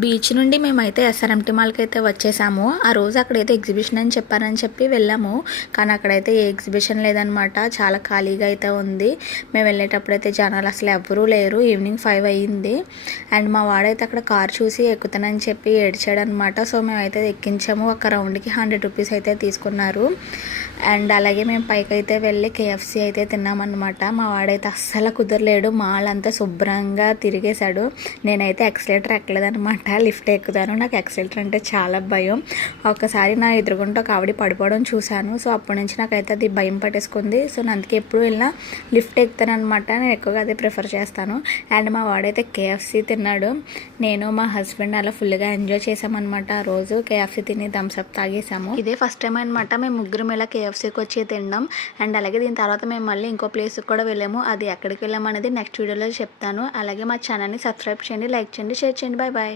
Beach నుండి మేమైతే SRMT మాల్కి అయితే వచ్చేసాము. ఆ రోజు అక్కడైతే ఎగ్జిబిషన్ అని చెప్పారని చెప్పి వెళ్ళాము. కానీ అక్కడైతే ఏ ఎగ్జిబిషన్ లేదనమాట. చాలా ఖాళీగా అయితే ఉంది. మేము వెళ్ళేటప్పుడైతే జనాలు అసలు ఎవ్వరూ లేరు. ఈవినింగ్ 5 అయ్యింది. అండ్ మా వాడైతే అక్కడ కార్ చూసి ఎక్కుతానని చెప్పి ఏడ్చాడనమాట. సో మేమైతే ఎక్కించాము. ఒక రౌండ్కి 100 రూపీస్ అయితే తీసుకున్నారు. అండ్ అలాగే మేము పైకి అయితే వెళ్ళి కేఎఫ్సి అయితే తిన్నామన్నమాట. మా వాడైతే అస్సలు కుదరలేడు. మాల్ అంతా శుభ్రంగా తిరిగేశాడు. నేనైతే ఎక్సలేటర్ ఎక్కలేదనమాట. లిఫ్ట్ ఎక్కుతాను. నాకు ఎక్సలేటర్ అంటే చాలా భయం. ఒక్కసారి నా ఎదురుగుంట ఒక ఆవిడ పడిపోవడం చూశాను. సో అప్పటి నుంచి నాకైతే అది భయం పట్టేసుకుంది. సో అందుకే ఎప్పుడు వెళ్ళినా లిఫ్ట్ ఎక్కుతాను అనమాట. నేను ఎక్కువగా అదే ప్రిఫర్ చేస్తాను. అండ్ మా వాడైతే కేఎఫ్సి తిన్నాడు. నేను మా హస్బెండ్ అలా ఫుల్గా ఎంజాయ్ చేసామన్నమాట. ఆ రోజు కేఎఫ్సి తిని థమ్స్అప్ తాగేసాము. ఇదే ఫస్ట్ టైం అనమాట మేము ముగ్గురం ఇలా కేఎఫ్సీకి వచ్చి తినడం. అండ్ అలాగే దీని తర్వాత మేము మళ్ళీ ఇంకో ప్లేస్కి కూడా వెళ్ళాము. అది ఎక్కడికి వెళ్ళాము అనేది నెక్స్ట్ వీడియోలో చెప్తాను. అలాగే మా ఛానల్ని సబ్స్క్రైబ్ చేయండి, లైక్ చేయండి, షేర్ చేయండి. Bye bye.